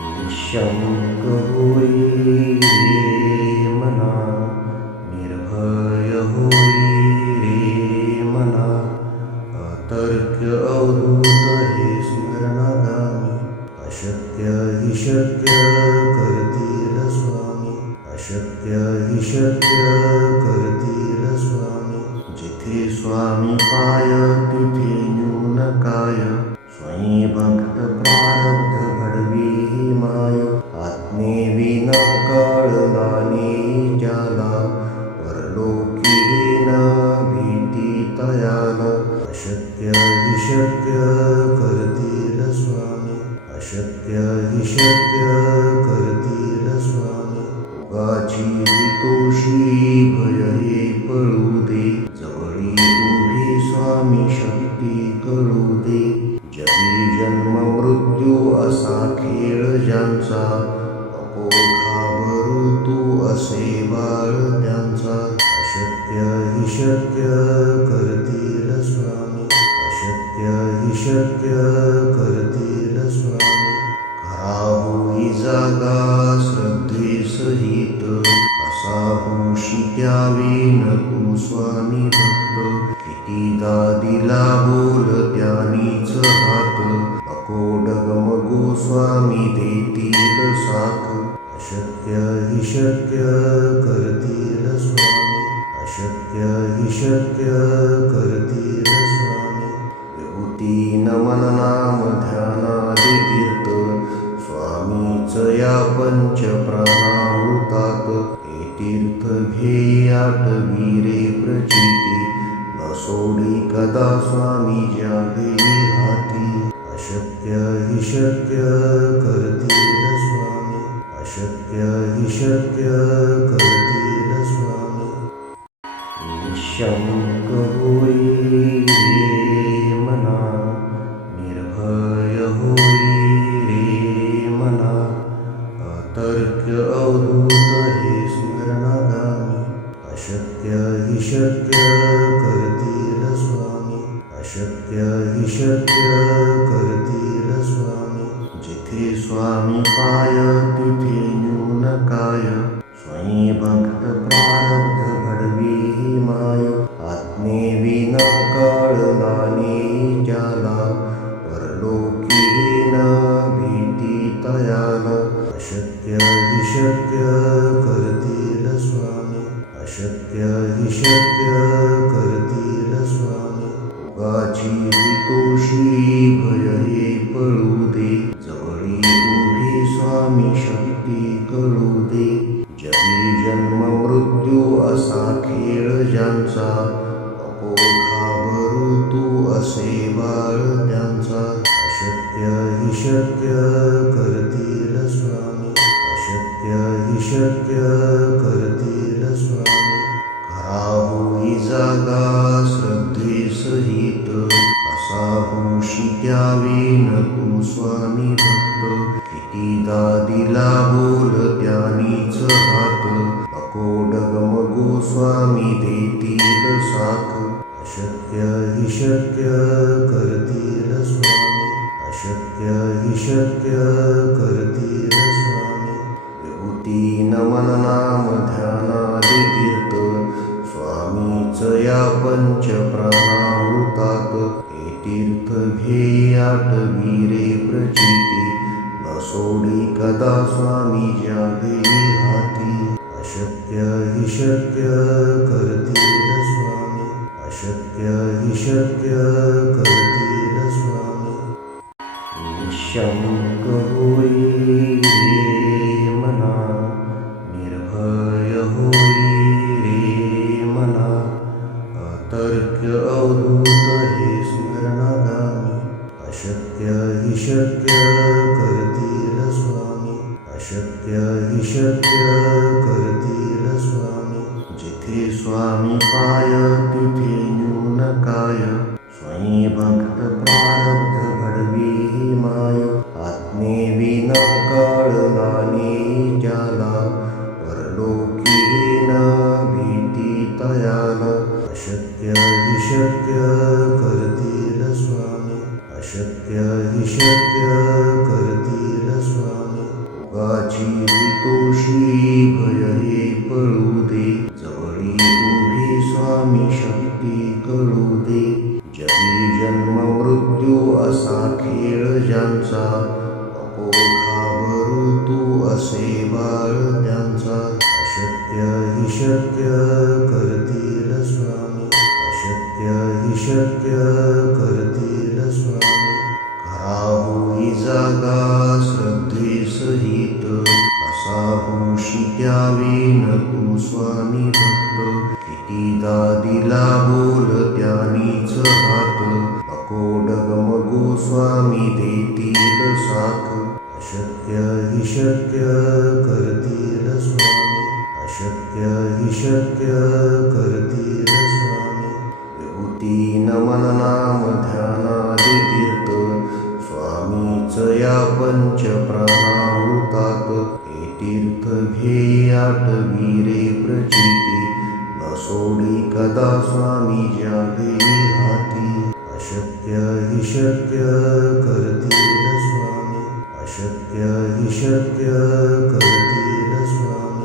निःशंक होई रे मना, निर्भय होई रे मना, अतर्क्य अवधूत हे स्मरणागामी, अशक्य हि शक्य करतील स्वामी, अशक्य हि शक्य करतील स्वामी. जिथे स्वामी पाय तिथे न्यून काय, स्वयं भक्त प्रारब्ध घडवी ही माय. आत्मेविना कळलाने ज्याला, परलोकी न भीती तयाला. अशक्य हि शक्य करतील स्वामी, अशक्य हि शक्य करतील स्वामी. उगाची तोषी भय हे पळू दे, जवळी उभी स्वामी शक्ती कळू दे. जगी जन्म मृत्यू असा खेळ ज्यांचा, नको घाबरू तू असे बाळ त्यांचा. अशक्य हि शक्य करतील स्वामी, अशक्य हि शक्य करतील स्वामी. खरा होई जागा श्रद्धे सहित, असा होशी द्यावी न तू स्वामी भक्त. कितीदा दिला बोल त्यानीच हात, नको डगमगू स्वामी देतील साथ. अशक्य हि शक्य करतील स्वामी, अशक्य हि शक्य करतील स्वामी. विभूती नमन नाम ध्यानादि तीर्थ, स्वामीच या पंच प्राणामृतात. हे तीर्थ घेई आठवी रे प्रचिती, न सोडी कदा स्वामी ज्या घेई हाती. अशक्य हि शक्य करतील स्वामी, अशक्य हि शक्य करतील स्वामी. निःशंक होई रे मना, निर्भय होई रे मना, अतर्क्य अवधूत हे स्मरणागामी. अशक्य हि शक्य करतील स्वामी, अशक्य हि शक्य करतील स्वामी. जिथे स्वामी पाय तिथे न्यून काय, स्वयं भक्त प्रारब्ध घडवी ही माय. आत्मेविना कळलाने ज्याला, परलोकी न भीती तयाला. अशक्य हि शक्य करतील स्वामी, अशक्य हि शक्य करतील स्वामी. उगाची तोषी भय हे पळू दे, जवळी उभी स्वामी शक्ती कळू दे. जगी जन्म मृत्यू असा खेळ ज्यांचा, नको घाबरू तू असे बाळ त्यांचा. अशक्य हि शक्य करतील स्वामी, अशक्य हि शक्य करतील स्वामी. खरा होई जागा श्रद्धे सहित, असा होशी द्यावी न तू स्वामी भक्त. कितीदा दिला बोल त्यानीच हात, नको डगमगू स्वामी देतील साथ. अशक्य हि शक्य करतील स्वामी, अशक्य हि शक्य करतील स्वामी. विभूती नमन नाम ध्यानादि तीर्थ, स्वामीच या पंच प्राणामृतात. हे तीर्थ घेई आठवी रे प्रचिती, न सोडी कदा स्वामी ज्या घेई हाती. अशक्य हि शक्य करतील स्वामी, अशक्य हि शक्य करतील स्वामी. निःशंक होई रे मना, निर्भय होई रे मना, अतर्क्य अवधूत हे स्मरणागामी. अशक्य हि शक्य करतील स्वामी, अशक्य हि शक्य करतील स्वामी. जिथे स्वामी पाय तिथे न्यून काय, स्वयं भक्त प्रारब्ध घडवी ही माय. आत्मेविना कळलाने ज्याला, परलोकी न भीती तयाला. अशक्य हि शक्य करतील स्वामी, अशक्य हि शक्य करतील स्वामी. मुकाची वितोषी भय हे पळू दे, जवळी उभी स्वामी शक्ती कळू दे. जगी जन्म मृत्यू असा खेळ ज्यांचा, नको घाबरू तू असे बाळ त्यांचा. अशक्य हि शक्य करतील स्वामी, अशक्य हि शक्य करतील स्वामी. खरा होई जागा श्रद्धेसहित, कसा होशी त्यावेन तू स्वामी भक्त. कितीदा दिला बोल त्यानीच हात, नको डगमगू स्वामी देतील साथ. अशक्य हि शक्य करतील स्वामी, अशक्य हि शक्य करतील स्वामी. विभूती नमन नाम ध्यानादि तीर्थ, स्वामीच या पंच प्राणामृतात. हे तीर्थ घे आठवी रे प्रचिती, न सोडी कदा स्वामी ज्यावे हाती. अशक्य हि शक्य करतील स्वामी, अशक्य हि शक्य करतील स्वामी.